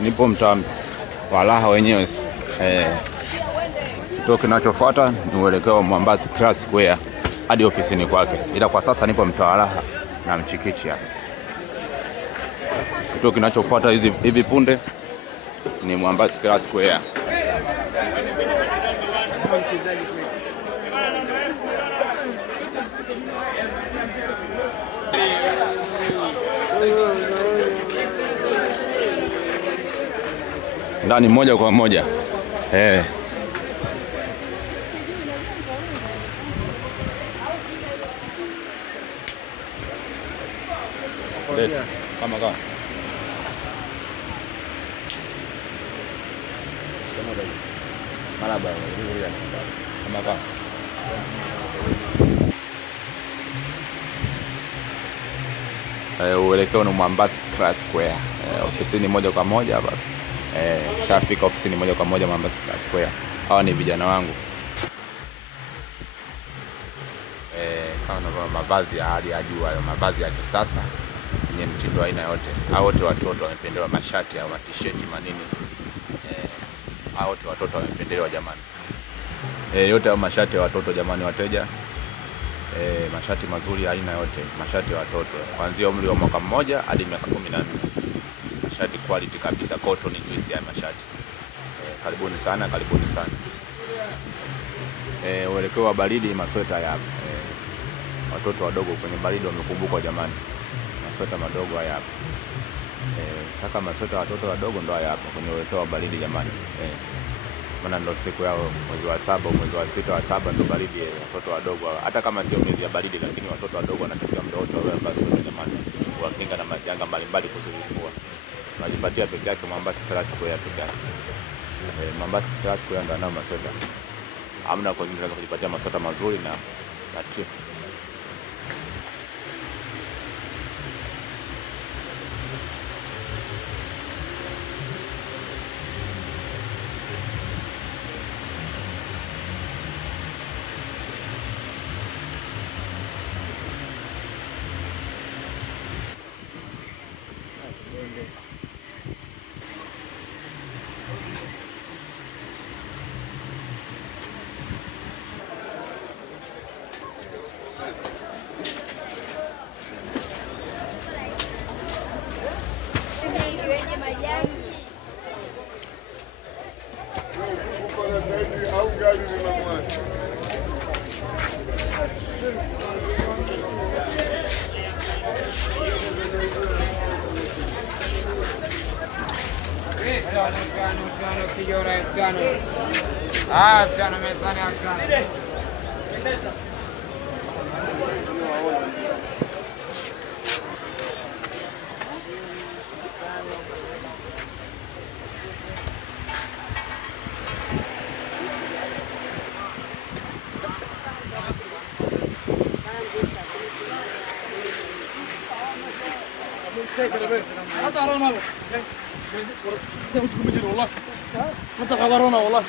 Nipo mtaa wa Raha wenyewe. Kituo kinachofuata ni uelekeo wa Mwambazi Class Square hadi ofisini kwake, ila kwa sasa nipo mtaa wa Raha na Mchikichi hapa. Kituo kinachofuata hivi punde ni Mwambazi Class Square. Ndani moja kwa moja. Kama kama. Malaba kama kama. Uelekeo ni Mwambazi Class Square. Ofisini moja kwa moja hapa. Shafika ofisini moja kwa moja Mwambazi Class Square. Hawa ni vijana wangu. Kama unavyoona mavazi ya hali ya juu hayo, mavazi ya kisasa yenye mtindo aina yote. Hao wote watoto wamependelewa mashati au t-shirt manini. Hao wote watoto wamependelewa jamani. Yote hao mashati ya watoto jamani wateja. Mashati mazuri aina yote, mashati ya watoto kuanzia umri wa mwaka mmoja hadi miaka 14. Mashati quality kabisa, cotton juice ya mashati. Karibuni sana, karibuni sana. Uelekeo wa baridi, masweta haya hapa. Watoto wadogo kwenye baridi wamekumbukwa jamani. Masweta madogo haya hapa. Kaka masweta watoto wadogo ndo haya hapa kwenye uelekeo wa baridi jamani. Maana ndo siku yao mwezi wa 7, mwezi wa 6 wa 7 ndo baridi watoto wadogo. Hata kama sio miezi ya baridi lakini watoto wadogo wanatakiwa muda wote wawe basi jamani. Kuwakinga na majanga mbalimbali kuzifua. Tunajipatia peke yake Mwambazi Class Square peke yake. Mwambazi Class Square ndo anao masweta. Hamna kwa nini tunaweza kujipatia masweta mazuri na tip. Tano mezani tano. هذا عرنا والله. هذا غلرونا والله.